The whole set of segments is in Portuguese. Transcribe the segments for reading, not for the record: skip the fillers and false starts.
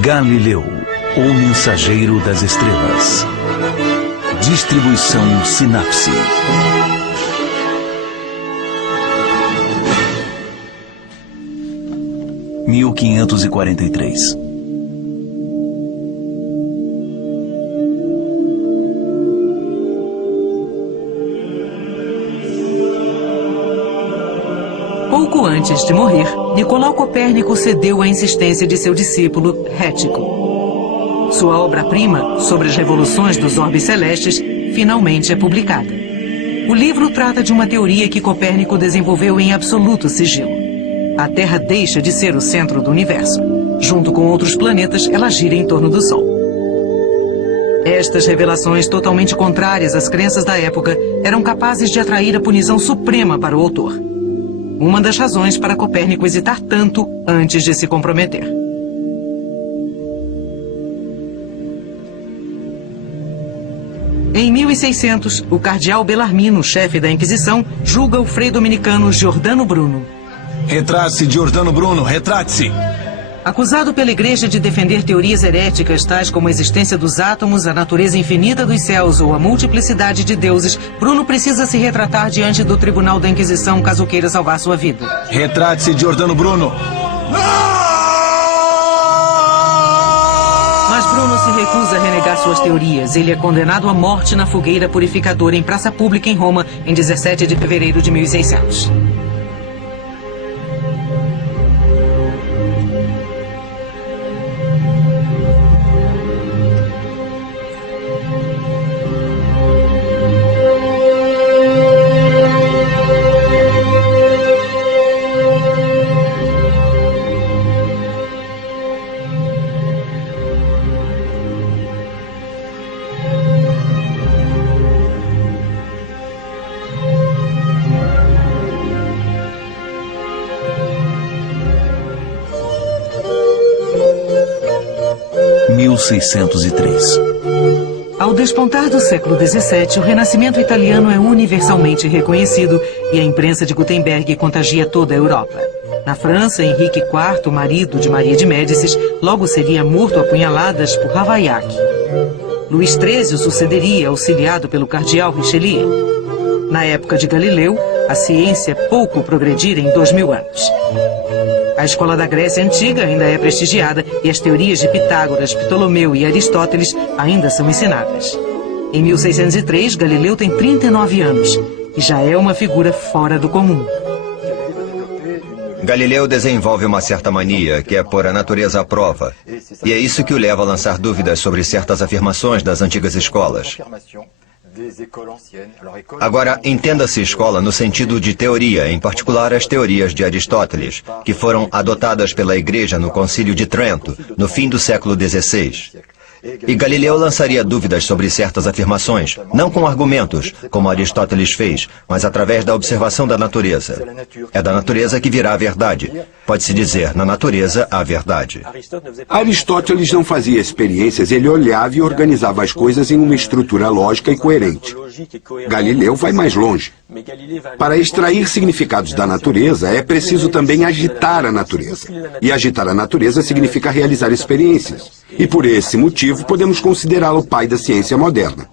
Galileu, o mensageiro das estrelas. Distribuição Sinapse. – 1543. Pouco antes de morrer, Nicolau Copérnico cedeu à insistência de seu discípulo, Hético. Sua obra-prima, sobre as revoluções dos orbes celestes, finalmente é publicada. O livro trata de uma teoria que Copérnico desenvolveu em absoluto sigilo. A Terra deixa de ser o centro do universo. Junto com outros planetas, ela gira em torno do Sol. Estas revelações, totalmente contrárias às crenças da época, eram capazes de atrair a punição suprema para o autor. Uma das razões para Copérnico hesitar tanto antes de se comprometer. Em 1600, o cardeal Bellarmino, chefe da Inquisição, julga o frei dominicano Giordano Bruno. Retrate-se, Giordano Bruno, retrate-se! Acusado pela Igreja de defender teorias heréticas tais como a existência dos átomos, a natureza infinita dos céus ou a multiplicidade de deuses, Bruno precisa se retratar diante do Tribunal da Inquisição caso queira salvar sua vida. Retrate-se, Giordano Bruno! Mas Bruno se recusa a renegar suas teorias. Ele é condenado à morte na fogueira purificadora em praça pública em Roma, em 17 de fevereiro de 1600. – 1603. Ao despontar do século XVII, o Renascimento italiano é universalmente reconhecido e a imprensa de Gutenberg contagia toda a Europa. Na França, Henrique IV, marido de Maria de Médicis, logo seria morto a punhaladas por Ravaillac. Luís XIII o sucederia, auxiliado pelo cardeal Richelieu. Na época de Galileu, a ciência pouco progredira em 2000 anos. A escola da Grécia Antiga ainda é prestigiada e as teorias de Pitágoras, Ptolomeu e Aristóteles ainda são ensinadas. Em 1603, Galileu tem 39 anos e já é uma figura fora do comum. Galileu desenvolve uma certa mania, que é pôr a natureza à prova. E é isso que o leva a lançar dúvidas sobre certas afirmações das antigas escolas. Agora, entenda-se escola no sentido de teoria, em particular as teorias de Aristóteles, que foram adotadas pela Igreja no Concílio de Trento, no fim do século XVI. E Galileu lançaria dúvidas sobre certas afirmações, não com argumentos, como Aristóteles fez, mas através da observação da natureza. É da natureza que virá a verdade. Pode-se dizer, na natureza, a verdade. Aristóteles não fazia experiências, ele olhava e organizava as coisas em uma estrutura lógica e coerente. Galileu vai mais longe. Para extrair significados da natureza, é preciso também agitar a natureza. E agitar a natureza significa realizar experiências. E por esse motivo, podemos considerá-lo o pai da ciência moderna.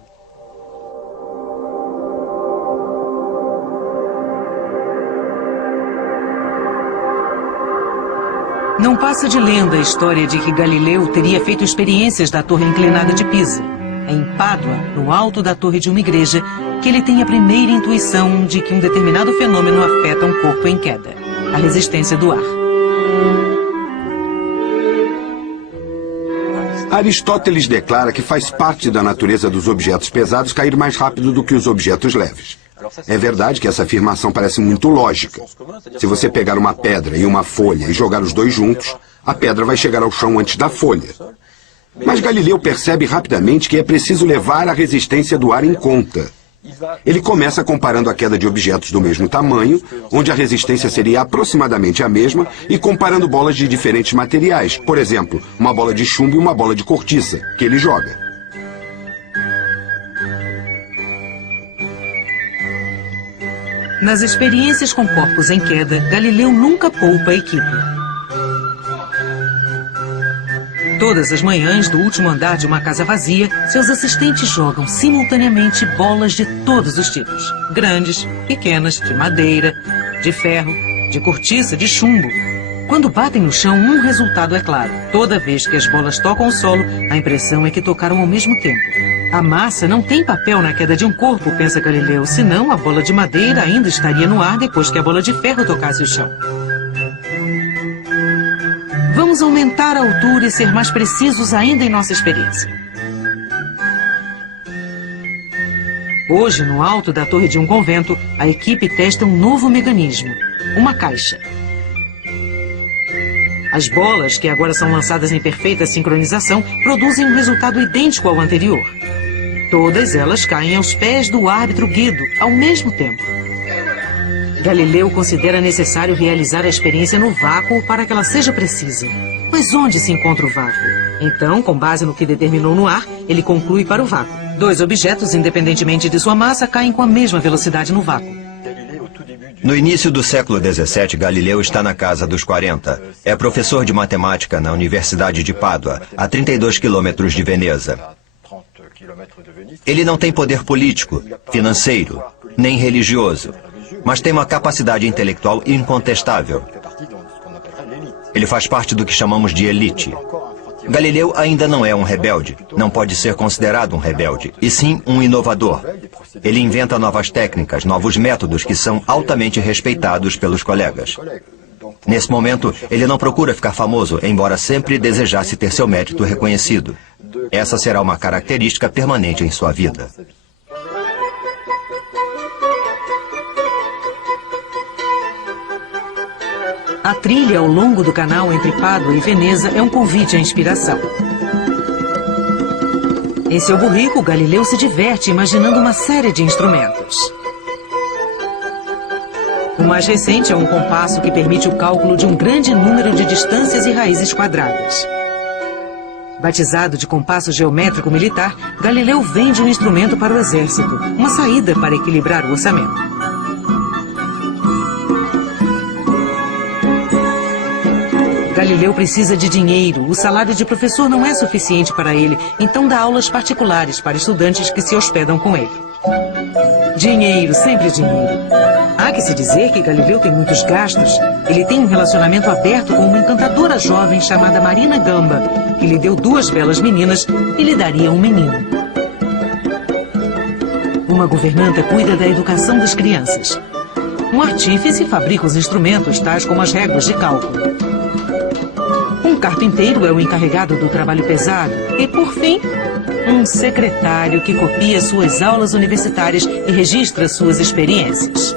Não passa de lenda a história de que Galileu teria feito experiências da Torre Inclinada de Pisa. É em Pádua, no alto da torre de uma igreja, que ele tem a primeira intuição de que um determinado fenômeno afeta um corpo em queda, a resistência do ar. Aristóteles declara que faz parte da natureza dos objetos pesados cair mais rápido do que os objetos leves. É verdade que essa afirmação parece muito lógica. Se você pegar uma pedra e uma folha e jogar os dois juntos, a pedra vai chegar ao chão antes da folha. Mas Galileu percebe rapidamente que é preciso levar a resistência do ar em conta. Ele começa comparando a queda de objetos do mesmo tamanho, onde a resistência seria aproximadamente a mesma, e comparando bolas de diferentes materiais, por exemplo, uma bola de chumbo e uma bola de cortiça, que ele joga. Nas experiências com corpos em queda, Galileu nunca poupa a equipe. Todas as manhãs, do último andar de uma casa vazia, seus assistentes jogam simultaneamente bolas de todos os tipos. Grandes, pequenas, de madeira, de ferro, de cortiça, de chumbo. Quando batem no chão, um resultado é claro. Toda vez que as bolas tocam o solo, a impressão é que tocaram ao mesmo tempo. A massa não tem papel na queda de um corpo, pensa Galileu, senão a bola de madeira ainda estaria no ar depois que a bola de ferro tocasse o chão. Vamos aumentar a altura e ser mais precisos ainda em nossa experiência. Hoje, no alto da torre de um convento, a equipe testa um novo mecanismo, uma caixa. As bolas, que agora são lançadas em perfeita sincronização, produzem um resultado idêntico ao anterior. Todas elas caem aos pés do árbitro Guido, ao mesmo tempo. Galileu considera necessário realizar a experiência no vácuo para que ela seja precisa. Mas onde se encontra o vácuo? Então, com base no que determinou no ar, ele conclui para o vácuo. 2 objetos, independentemente de sua massa, caem com a mesma velocidade no vácuo. No início do século XVII, Galileu está na casa dos 40. É professor de matemática na Universidade de Pádua, a 32 quilômetros de Veneza. Ele não tem poder político, financeiro, nem religioso, mas tem uma capacidade intelectual incontestável. Ele faz parte do que chamamos de elite. Galileu ainda não é um rebelde, não pode ser considerado um rebelde, e sim um inovador. Ele inventa novas técnicas, novos métodos que são altamente respeitados pelos colegas. Nesse momento, ele não procura ficar famoso, embora sempre desejasse ter seu mérito reconhecido. Essa será uma característica permanente em sua vida. A trilha ao longo do canal entre Pádua e Veneza é um convite à inspiração. Em seu burrico, Galileu se diverte imaginando uma série de instrumentos. O mais recente é um compasso que permite o cálculo de um grande número de distâncias e raízes quadradas. Batizado de compasso geométrico militar, Galileu vende um instrumento para o exército, uma saída para equilibrar o orçamento. Galileu precisa de dinheiro. O salário de professor não é suficiente para ele, então dá aulas particulares para estudantes que se hospedam com ele. Dinheiro, sempre dinheiro. Há que se dizer que Galileu tem muitos gastos. Ele tem um relacionamento aberto com uma encantadora jovem chamada Marina Gamba, que lhe deu 2 belas meninas e lhe daria um menino. Uma governanta cuida da educação das crianças. Um artífice fabrica os instrumentos, tais como as réguas de cálculo. Um carpinteiro é o encarregado do trabalho pesado. E, por fim, um secretário que copia suas aulas universitárias e registra suas experiências.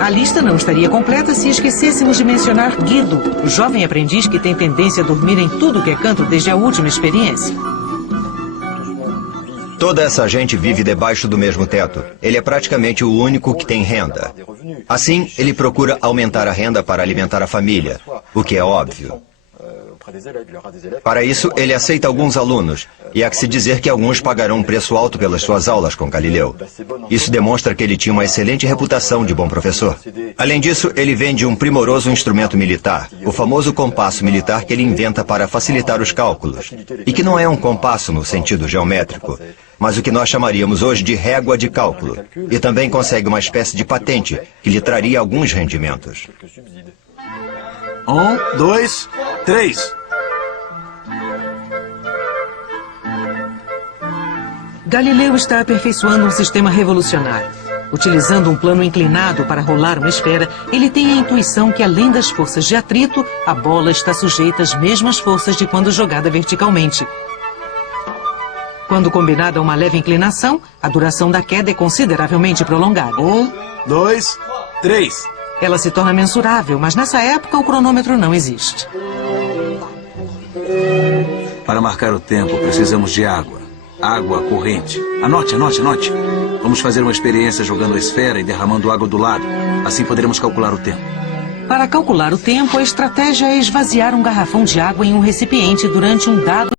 A lista não estaria completa se esquecêssemos de mencionar Guido, o jovem aprendiz que tem tendência a dormir em tudo que é canto desde a última experiência. Toda essa gente vive debaixo do mesmo teto. Ele é praticamente o único que tem renda. Assim, ele procura aumentar a renda para alimentar a família, o que é óbvio. Para isso, ele aceita alguns alunos, e há que se dizer que alguns pagarão um preço alto pelas suas aulas com Galileu. Isso demonstra que ele tinha uma excelente reputação de bom professor. Além disso, ele vende um primoroso instrumento militar, o famoso compasso militar que ele inventa para facilitar os cálculos, e que não é um compasso no sentido geométrico, mas o que nós chamaríamos hoje de régua de cálculo, e também consegue uma espécie de patente que lhe traria alguns rendimentos. 1, 2, 3. Galileu está aperfeiçoando um sistema revolucionário. Utilizando um plano inclinado para rolar uma esfera, ele tem a intuição que, além das forças de atrito, a bola está sujeita às mesmas forças de quando jogada verticalmente. Quando combinada a uma leve inclinação, a duração da queda é consideravelmente prolongada. 1, 2, 3. Ela se torna mensurável, mas nessa época o cronômetro não existe. Para marcar o tempo, precisamos de água. Água corrente. Anote, anote, anote. Vamos fazer uma experiência jogando a esfera e derramando água do lado. Assim poderemos calcular o tempo. Para calcular o tempo, a estratégia é esvaziar um garrafão de água em um recipiente durante um dado